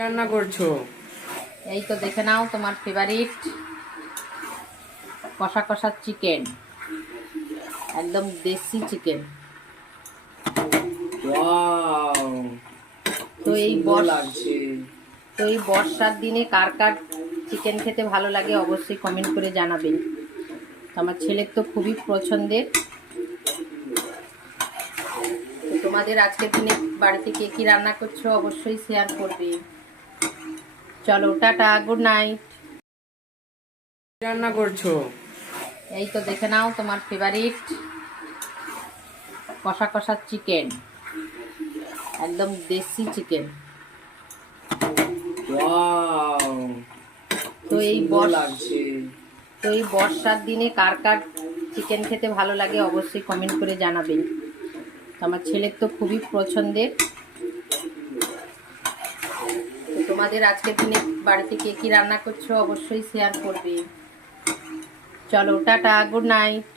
রান্না করছো? এই তো দেখে নাও, তোমার ফেভারিট কষা কষা চিকেন, একদম দেশি চিকেন। ওয়াও, তো কি এই সুন্দর লাগছে। বর্ষার দিনে কার কার চিকেন খেতে ভালো লাগে অবশ্যই কমেন্ট করে জানাবেন। তো আমার ছেলের তো খুবই পছন্দের। তো তোমাদের আজকের দিনে বাড়িতে কে কি রান্না করছো অবশ্যই শেয়ার করবে। চলো, টাটা, গুড নাইট। রান্না করছো? এই তো দেখে নাও, তোমার ফেভারিট কষা কষা চিকেন, একদম দেশি চিকেন। ওয়াও, তো কি সুন্দর লাগছে। এই বর্ষার দিনে কার কার চিকেন খেতে ভালো লাগে অবশ্যই কমেন্ট করে জানাবেন। তো আমার ছেলের তো খুবই পছন্দের। তো তোমাদের আজকের দিনে বাড়িতে কে কি রান্না করছো অবশ্যই শেয়ার করবে। চলো, টাটা, গুড নাইট।